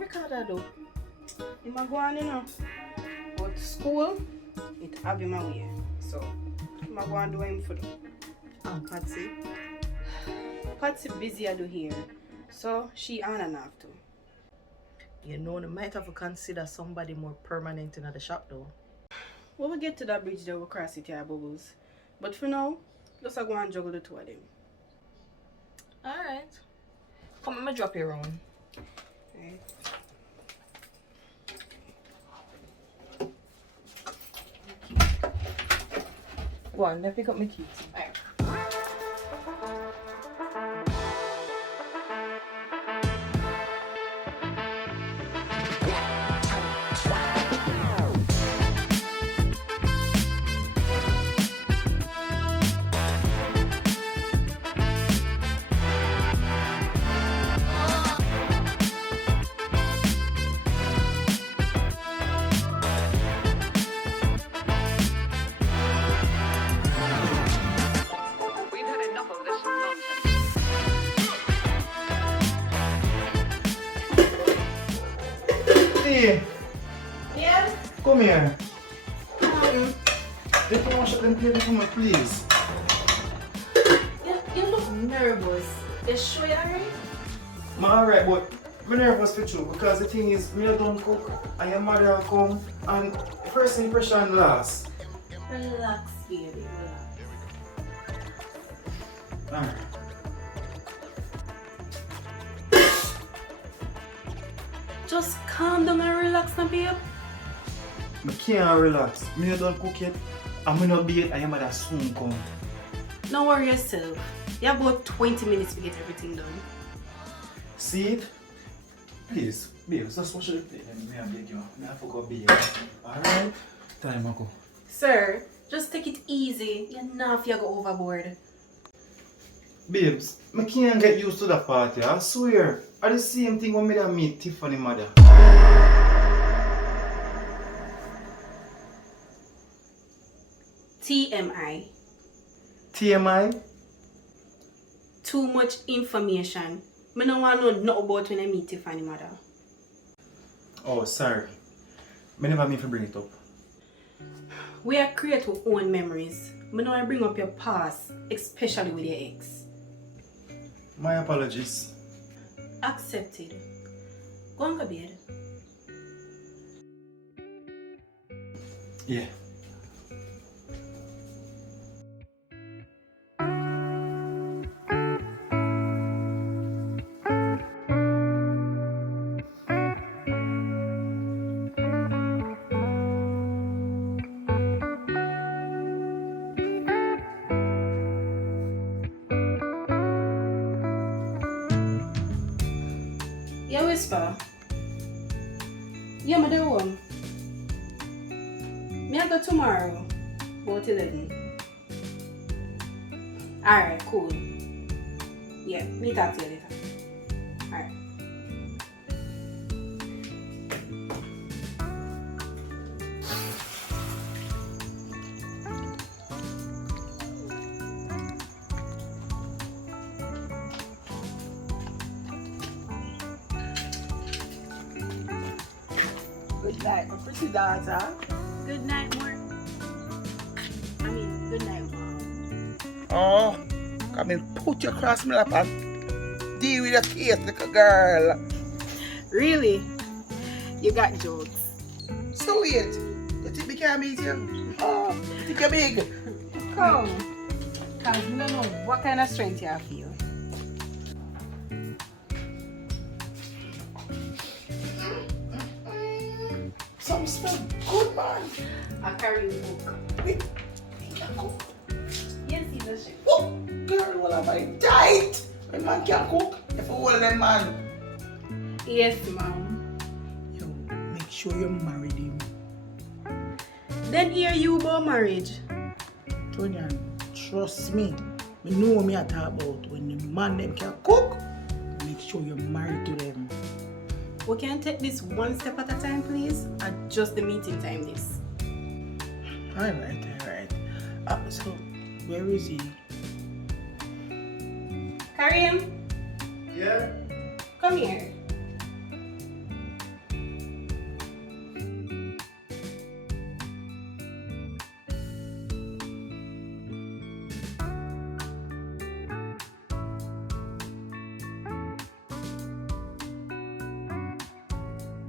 Ricardo do? Him a go on, you know. But school, it have him away. So, him a go and do him for do. And Patsy? Patsy busy I do here. So, she on and have to. You know, they might have to consider somebody more permanent in the shop though. When we get to that bridge, they will cross it here, Bubbles. But for now, just go and juggle the two of them. Alright. Come, let me drop you around. Right. Go on, let me pick up my keys. Alright. Hey, Yeah? come here. Let me wash up them plate for me, please. You look nervous. You sure you're alright? I'm alright, but I'm nervous for you because the thing is, me don't cook and your mother will come and first impression last. Relax, baby. Relax. Alright. Just calm down and relax now, babe. I can't relax. Me don't cook it and me not be it and your mother soon come. Don't worry yourself. You have about 20 minutes to get everything done. See it? Please, babe, just wash the plate and me and beg you. I forgot be here. Alright? Time I go. Sir, just take it easy. You're not if you go overboard. Babes, I can't get used to the party, I swear. I the same thing when I meet Tiffany mother. TMI. TMI? Too much information. I don't want to know nothing about when I meet Tiffany mother. Oh, sorry. I never mean to bring it up. We are create our own memories. I don't want to bring up your past, especially with your ex. My apologies. Accepted. Go on, go bed. Yeah. Yeah, whisper. Yeah, my dear one. Me I go tomorrow, about 11. Alright, cool. Yeah, me talk to you later. Alright. Good night, my pretty daughter. Good night, Mark. Good night, Mom. Oh, come and put your cross me lap and deal with your case, little girl. Really? You got jokes. So wait, you think we can meet you? Oh, you think you're big? Come. Cause I don't know what kind of strength you have for you. Some smell good, man. I carry you book. Wait, you can cook. Yes, he's a chef. Oh, girl, what have I died? When man can cook, if I hold them, man. Yes, Mom. Yo, make sure you marry him. Then hear you about marriage. Tonian, trust me. Me know me I talk about when the man them can cook. Make sure you're married to them. We can take this one step at a time, please. Adjust the meeting time, this. Alright. So, where is he? Karim, Yeah? come here.